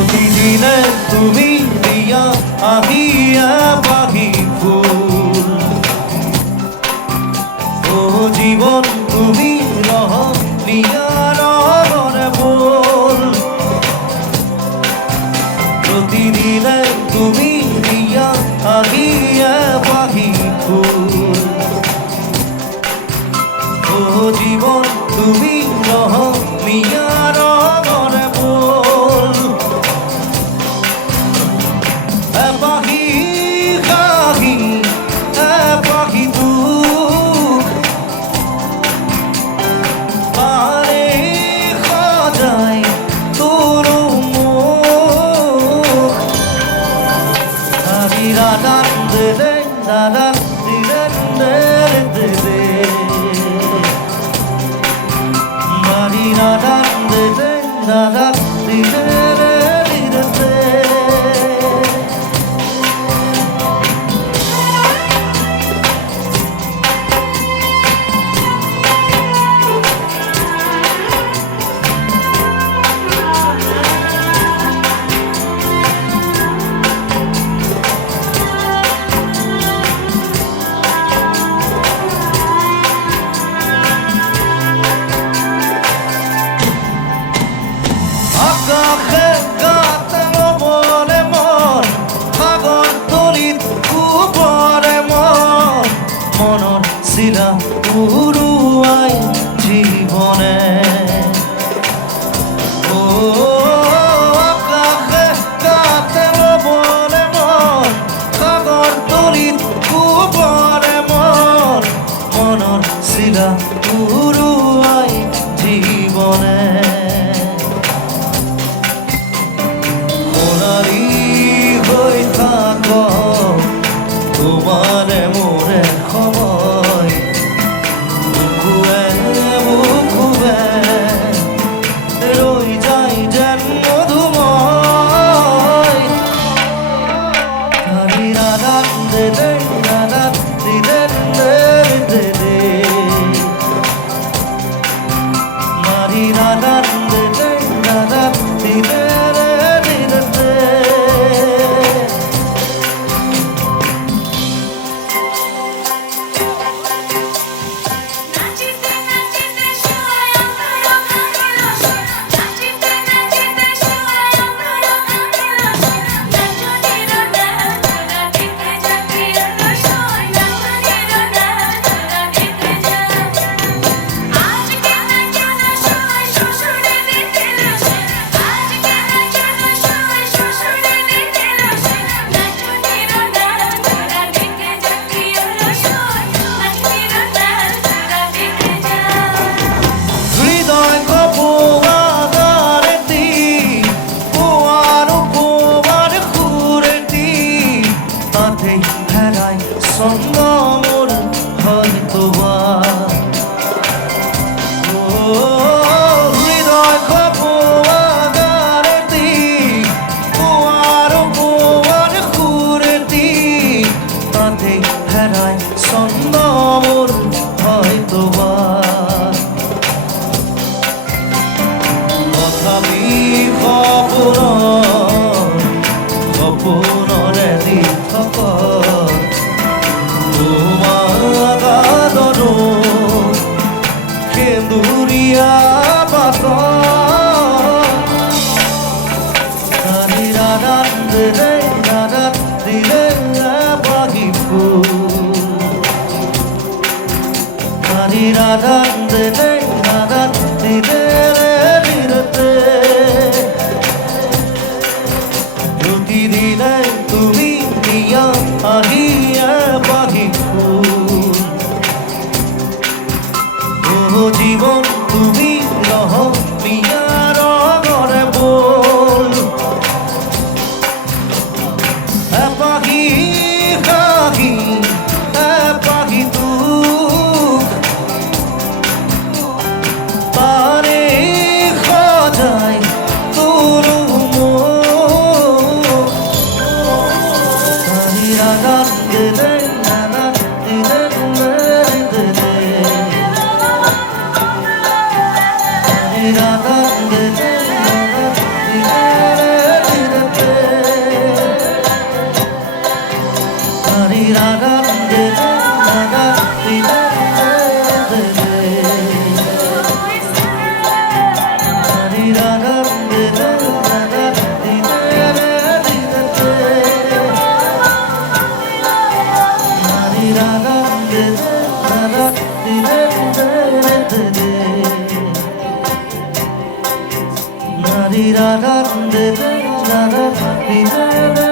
প্রতিদিনে তুমি দিয়া আহিয়া পাহি ফুল ও জীবন তুমি রহ নিয়ার বল প্রতিদিনে তুমি দিয়া আহিয়া পাহি ফুল ও জীবন তুমি রহ নিয়ার উড়ুয়াই জীবনে ও আকাশে কাতে বলে মন সাগর তলিত কুবরে মন মনৰ শিলা উড়ুয়াই জীবনে সোণালী হৈ থাক তোমাৰে মোৰে সময় রই যাই যেন মধুময় রাধান দে দে রাধান দিলে দে দে মারি রাধান দে দে রাধান দিলে দে সঙ্গমর হয়তো হৃদয় খোয়াগারতি আর পোয়ার খুরতি তাতে হেরায় সঙ্গমর হয়তো তথাপি সপোনরে দি থকা কেন্দুরিয়া পাত রাধান দিলে রাধান দিলে পাখি ফুল রাধান দিলে রাধান দিলে বিরতে প্রতিদিনে তুমি দিয়া আহিয়া পাখি ফুল ও জীবন তুমি রহ মিয়ার ঘরে বল পাখি পাখি পাখি তু পারে খোঁজায় তোর রাধান Di da da da da da da da da